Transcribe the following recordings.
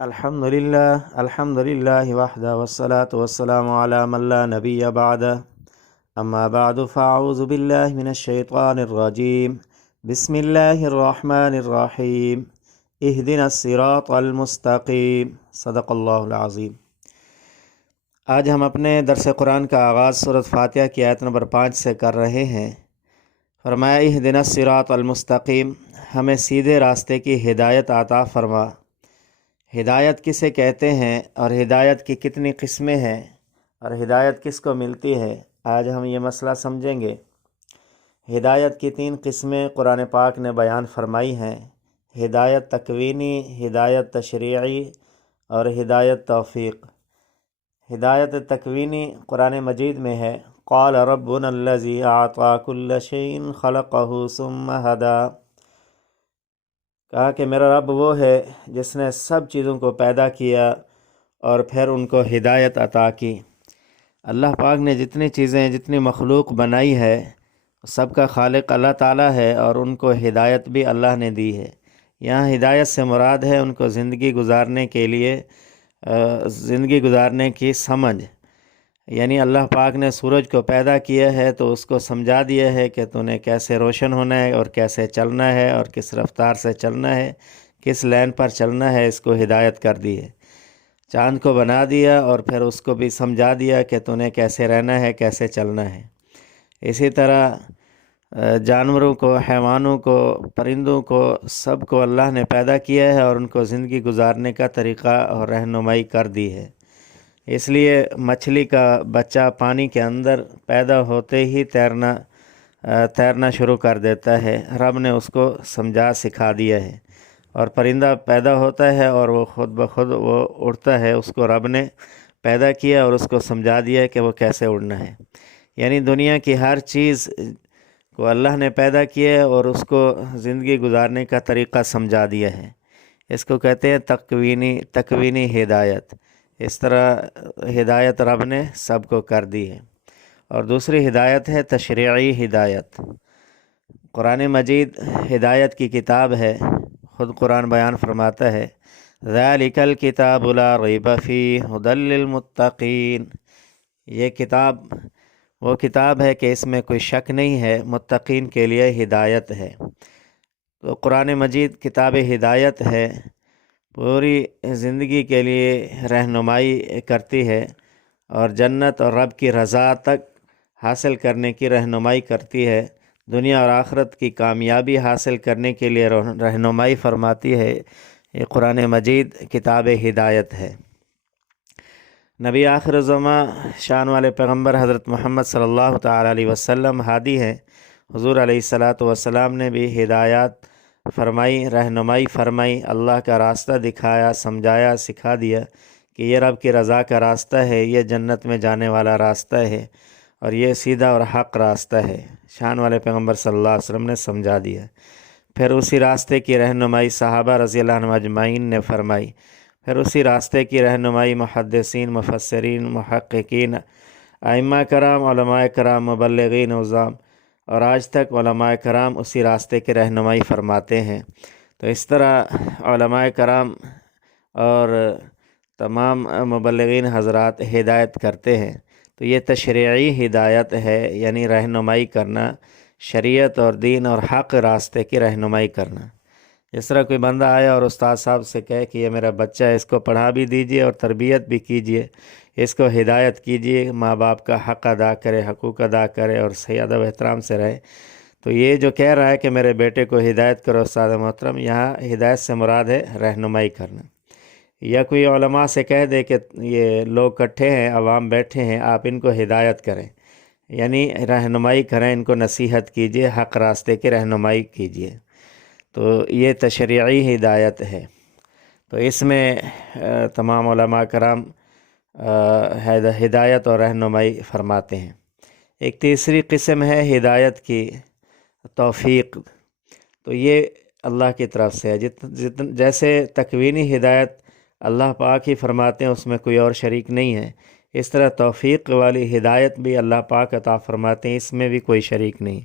الحمد للہ وحدہ والصلاة والسلام علی من لا نبی بعدہ اما بعد فاعوذ باللہ من الشیطان الرجیم بسم اللہ الرحمن الرحیم اہدنا الصراط المستقیم صدق اللہ العظیم۔ آج ہم اپنے درس قرآن کا آغاز سورۃ فاتحہ کی آیت نمبر 5 سے کر رہے ہیں۔ فرمایا اہدنا الصراط المستقیم، ہمیں سیدھے راستے کی ہدایت عطا فرما۔ ہدایت کسے کہتے ہیں اور ہدایت کی کتنی قسمیں ہیں اور ہدایت کس کو ملتی ہے، آج ہم یہ مسئلہ سمجھیں گے۔ ہدایت کی 3 قسمیں قرآن پاک نے بیان فرمائی ہیں: ہدایت تکوینی، ہدایت تشریعی اور ہدایت توفیق۔ ہدایت تکوینی قرآن مجید میں ہے، قال ربنا الذی اعطی کل شیء خلقہ ثم ہدی، کہا کہ میرا رب وہ ہے جس نے سب چیزوں کو پیدا کیا اور پھر ان کو ہدایت عطا کی۔ اللہ پاک نے جتنی چیزیں، جتنی مخلوق بنائی ہے، سب کا خالق اللہ تعالیٰ ہے اور ان کو ہدایت بھی اللہ نے دی ہے۔ یہاں ہدایت سے مراد ہے ان کو زندگی گزارنے کے لیے زندگی گزارنے کی سمجھ، یعنی اللہ پاک نے سورج کو پیدا کیا ہے تو اس کو سمجھا دیا ہے کہ تو نے کیسے روشن ہونا ہے اور کیسے چلنا ہے اور کس رفتار سے چلنا ہے، کس لین پر چلنا ہے، اس کو ہدایت کر دی ہے۔ چاند کو بنا دیا اور پھر اس کو بھی سمجھا دیا کہ تو نے کیسے رہنا ہے، کیسے چلنا ہے۔ اسی طرح جانوروں کو، حیوانوں کو، پرندوں کو، سب کو اللہ نے پیدا کیا ہے اور ان کو زندگی گزارنے کا طریقہ اور رہنمائی کر دی ہے۔ اس لیے مچھلی کا بچہ پانی کے اندر پیدا ہوتے ہی تیرنا شروع کر دیتا ہے، رب نے اس کو سمجھا سکھا دیا ہے۔ اور پرندہ پیدا ہوتا ہے اور وہ خود بخود وہ اڑتا ہے، اس کو رب نے پیدا کیا اور اس کو سمجھا دیا کہ وہ کیسے اڑنا ہے۔ یعنی دنیا کی ہر چیز کو اللہ نے پیدا کیا ہے اور اس کو زندگی گزارنے کا طریقہ سمجھا دیا ہے۔ اس کو کہتے ہیں تکوینی ہدایت۔ اس طرح ہدایت رب نے سب کو کر دی ہے۔ اور دوسری ہدایت ہے تشریعی ہدایت۔ قرآن مجید ہدایت کی کتاب ہے، خود قرآن بیان فرماتا ہے، ذَلِكَ الْكِتَابُ لَا رَيْبَ فِيهِ هُدًى لِّلْمُتَّقِينَ۔ یہ کتاب وہ کتاب ہے کہ اس میں کوئی شک نہیں ہے، متقین کے لیے ہدایت ہے۔ تو قرآن مجید کتاب ہدایت ہے، پوری زندگی کے لیے رہنمائی کرتی ہے اور جنت اور رب کی رضا تک حاصل کرنے کی رہنمائی کرتی ہے، دنیا اور آخرت کی کامیابی حاصل کرنے کے لیے رہنمائی فرماتی ہے۔ یہ قرآن مجید کتاب ہدایت ہے۔ نبی آخر الزماں شان والے پیغمبر حضرت محمد صلی اللہ تعالیٰ علیہ وسلم ہادی ہیں۔ حضور علیہ الصلاۃ نے بھی ہدایات فرمائی، رہنمائی فرمائی، اللہ کا راستہ دکھایا، سمجھایا، سکھا دیا کہ یہ رب کی رضا کا راستہ ہے، یہ جنت میں جانے والا راستہ ہے اور یہ سیدھا اور حق راستہ ہے۔ شان والے پیغمبر صلی اللہ علیہ وسلم نے سمجھا دیا۔ پھر اسی راستے کی رہنمائی صحابہ رضی اللہ عنہم اجمعین نے فرمائی۔ پھر اسی راستے کی رہنمائی محدثین، مفسرین، محققین، ائمہ کرام، علماء کرام، مبلغین عظام اور آج تک علماء کرام اسی راستے کی رہنمائی فرماتے ہیں۔ تو اس طرح علماء کرام اور تمام مبلغین حضرات ہدایت کرتے ہیں۔ تو یہ تشریعی ہدایت ہے، یعنی رہنمائی کرنا، شریعت اور دین اور حق راستے کی رہنمائی کرنا۔ جس طرح کوئی بندہ آئے اور استاد صاحب سے کہے کہ یہ میرا بچہ ہے، اس کو پڑھا بھی دیجئے اور تربیت بھی کیجئے، اس کو ہدایت کیجئے، ماں باپ کا حق ادا کرے، حقوق ادا کرے اور صحیح ادب و احترام سے رہے۔ تو یہ جو کہہ رہا ہے کہ میرے بیٹے کو ہدایت کرو استاد محترم، یہاں ہدایت سے مراد ہے رہنمائی کرنا۔ یا کوئی علماء سے کہہ دے کہ یہ لوگ اکٹھے ہیں، عوام بیٹھے ہیں، آپ ان کو ہدایت کریں، یعنی رہنمائی کریں، ان کو نصیحت کیجئے، حق راستے کی رہنمائی کیجئے۔ تو یہ تشریعی ہدایت ہے۔ تو اس میں تمام علماء کرام ہدایت اور رہنمائی فرماتے ہیں۔ ایک تیسری قسم ہے ہدایت کی توفیق۔ تو یہ اللہ کی طرف سے ہے۔ جیسے تکوینی ہدایت اللہ پاک ہی فرماتے ہیں، اس میں کوئی اور شریک نہیں ہے، اس طرح توفیق والی ہدایت بھی اللہ پاک عطا فرماتے ہیں، اس میں بھی کوئی شریک نہیں۔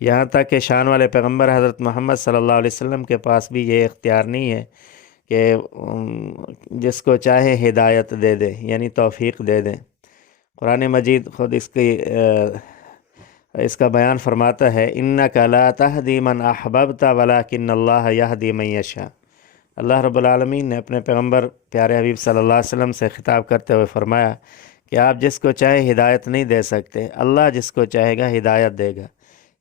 یہاں تک کہ شان والے پیغمبر حضرت محمد صلی اللہ علیہ وسلم کے پاس بھی یہ اختیار نہیں ہے کہ جس کو چاہے ہدایت دے دے، یعنی توفیق دے دے۔ قرآن مجید خود اس کا بیان فرماتا ہے، اِنَّكَ لَا تَهْدِي مَنْ أَحْبَبْتَ وَلَكِنَّ اللَّهَ يَهْدِي مَن يَشَاءُ۔ اللہ رب العالمین نے اپنے پیغمبر پیارے حبیب صلی اللہ علیہ وسلم سے خطاب کرتے ہوئے فرمایا کہ آپ جس کو چاہے ہدایت نہیں دے سکتے، اللہ جس کو چاہے گا ہدایت دے گا۔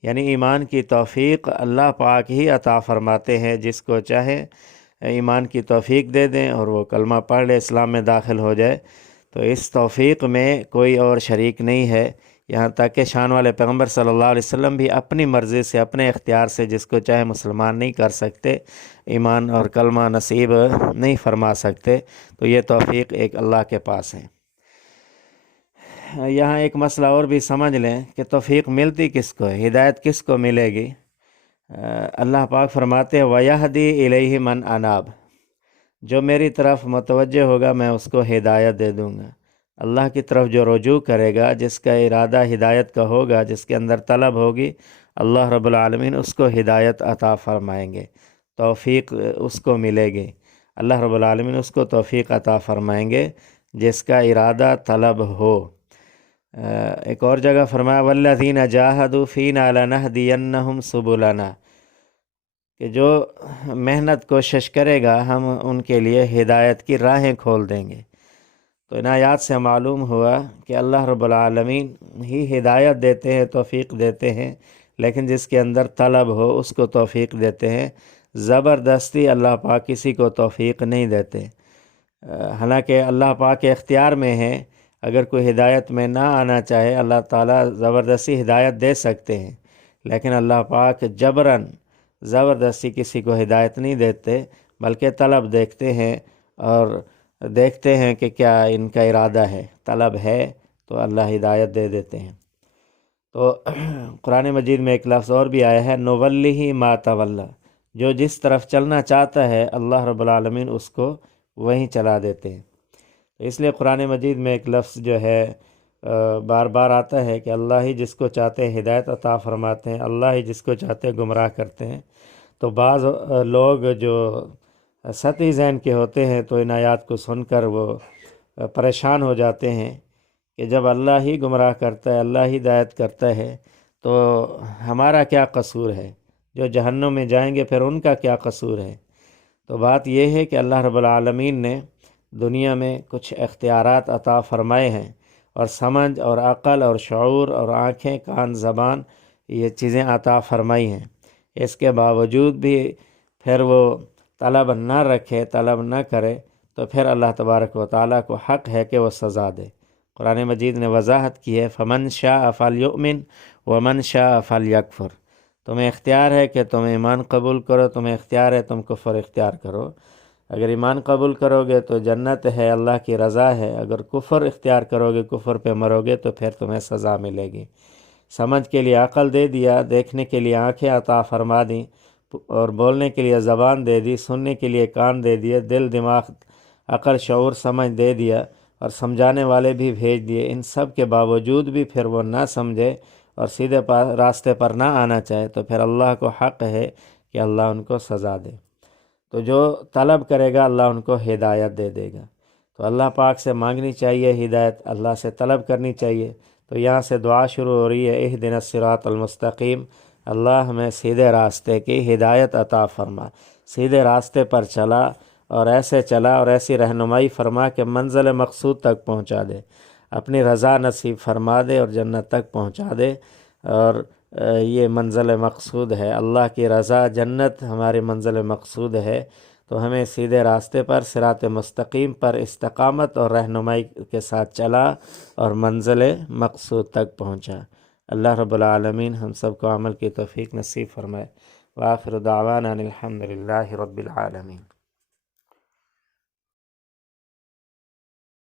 یعنی ایمان کی توفیق اللہ پاک ہی عطا فرماتے ہیں، جس کو چاہے ایمان کی توفیق دے دیں اور وہ کلمہ پڑھ لے، اسلام میں داخل ہو جائے، تو اس توفیق میں کوئی اور شریک نہیں ہے۔ یہاں تک کہ شان والے پیغمبر صلی اللہ علیہ وسلم بھی اپنی مرضی سے، اپنے اختیار سے جس کو چاہے مسلمان نہیں کر سکتے، ایمان اور کلمہ نصیب نہیں فرما سکتے، تو یہ توفیق ایک اللہ کے پاس ہے۔ یہاں ایک مسئلہ اور بھی سمجھ لیں کہ توفیق ملتی کس کو ہے، ہدایت کس کو ملے گی۔ اللہ پاک فرماتے ہیں وَيَهْدِي إِلَيْهِ مَنْ أَنَابَ، جو میری طرف متوجہ ہوگا میں اس کو ہدایت دے دوں گا۔ اللہ کی طرف جو رجوع کرے گا، جس کا ارادہ ہدایت کا ہوگا، جس کے اندر طلب ہوگی، اللہ رب العالمین اس کو ہدایت عطا فرمائیں گے، توفیق اس کو ملے گی۔ اللہ رب العالمین اس کو توفیق عطا فرمائیں گے جس کا ارادہ طلب ہو۔ ایک اور جگہ فرمایا وَالَّذِينَ جَاهَدُوا فِينَا لَنَهْدِيَنَّهُمْ سُبُلَنَا، کہ جو محنت کوشش کرے گا ہم ان کے لیے ہدایت کی راہیں کھول دیں گے۔ تو ان آیات سے معلوم ہوا کہ اللہ رب العالمین ہی ہدایت دیتے ہیں، توفیق دیتے ہیں، لیکن جس کے اندر طلب ہو اس کو توفیق دیتے ہیں۔ زبردستی اللہ پاک کسی کو توفیق نہیں دیتے، حالانکہ اللہ پاک کے اختیار میں ہے، اگر کوئی ہدایت میں نہ آنا چاہے اللہ تعالیٰ زبردستی ہدایت دے سکتے ہیں، لیکن اللہ پاک جبراً زبردستی کسی کو ہدایت نہیں دیتے، بلکہ طلب دیکھتے ہیں اور دیکھتے ہیں کہ کیا ان کا ارادہ ہے، طلب ہے تو اللہ ہدایت دے دیتے ہیں۔ تو قرآن مجید میں ایک لفظ اور بھی آیا ہے نُوَلِّهِ مَا تَوَلَّى، جو جس طرف چلنا چاہتا ہے اللہ رب العالمین اس کو وہیں چلا دیتے ہیں۔ اس لیے قرآن مجید میں ایک لفظ جو ہے بار بار آتا ہے کہ اللہ ہی جس کو چاہتے ہیں ہدایت عطا فرماتے ہیں، اللہ ہی جس کو چاہتے ہیں گمراہ کرتے ہیں۔ تو بعض لوگ جو سطحی ذہن کے ہوتے ہیں تو ان آیات کو سن کر وہ پریشان ہو جاتے ہیں کہ جب اللہ ہی گمراہ کرتا ہے، اللہ ہی ہدایت کرتا ہے، تو ہمارا کیا قصور ہے؟ جو جہنم میں جائیں گے پھر ان کا کیا قصور ہے؟ تو بات یہ ہے کہ اللہ رب العالمین نے دنیا میں کچھ اختیارات عطا فرمائے ہیں، اور سمجھ اور عقل اور شعور اور آنکھیں، کان، زبان، یہ چیزیں عطا فرمائی ہیں۔ اس کے باوجود بھی پھر وہ طلب نہ رکھے، طلب نہ کرے، تو پھر اللہ تبارک و تعالیٰ کو حق ہے کہ وہ سزا دے۔ قرآن مجید نے وضاحت کی ہے فَمَنْ شَاءَ فَلْيُؤْمِنْ وَمَنْ شَاءَ فَلْيَكْفُرْ، تمہیں اختیار ہے کہ تم ایمان قبول کرو، تمہیں اختیار ہے تم کفر اختیار کرو۔ اگر ایمان قبول کرو گے تو جنت ہے، اللہ کی رضا ہے، اگر کفر اختیار کرو گے، کفر پہ مرو گے تو پھر تمہیں سزا ملے گی۔ سمجھ کے لیے عقل دے دیا، دیکھنے کے لیے آنکھیں عطا فرما دیں، اور بولنے کے لیے زبان دے دی، سننے کے لیے کان دے دیے، دل، دماغ، عقل، شعور، سمجھ دے دیا، اور سمجھانے والے بھی بھیج دیے۔ ان سب کے باوجود بھی پھر وہ نہ سمجھے اور سیدھے راستے پر نہ آنا چاہے، تو پھر اللہ کو حق ہے کہ اللہ ان کو سزا دے۔ تو جو طلب کرے گا اللہ ان کو ہدایت دے دے گا۔ تو اللہ پاک سے مانگنی چاہیے ہدایت، اللہ سے طلب کرنی چاہیے۔ تو یہاں سے دعا شروع ہو رہی ہے اہدنا الصراط المستقیم، اللہ ہمیں سیدھے راستے کی ہدایت عطا فرما، سیدھے راستے پر چلا اور ایسے چلا اور ایسی رہنمائی فرما کہ منزل مقصود تک پہنچا دے، اپنی رضا نصیب فرما دے اور جنت تک پہنچا دے۔ اور یہ منزل مقصود ہے، اللہ کی رضا، جنت ہماری منزل مقصود ہے۔ تو ہمیں سیدھے راستے پر، صراط مستقیم پر استقامت اور رہنمائی کے ساتھ چلا اور منزل مقصود تک پہنچا۔ اللہ رب العالمین ہم سب کو عمل کی توفیق نصیب فرمائے۔ وآخر دعوانا الحمد للہ رب العالمین۔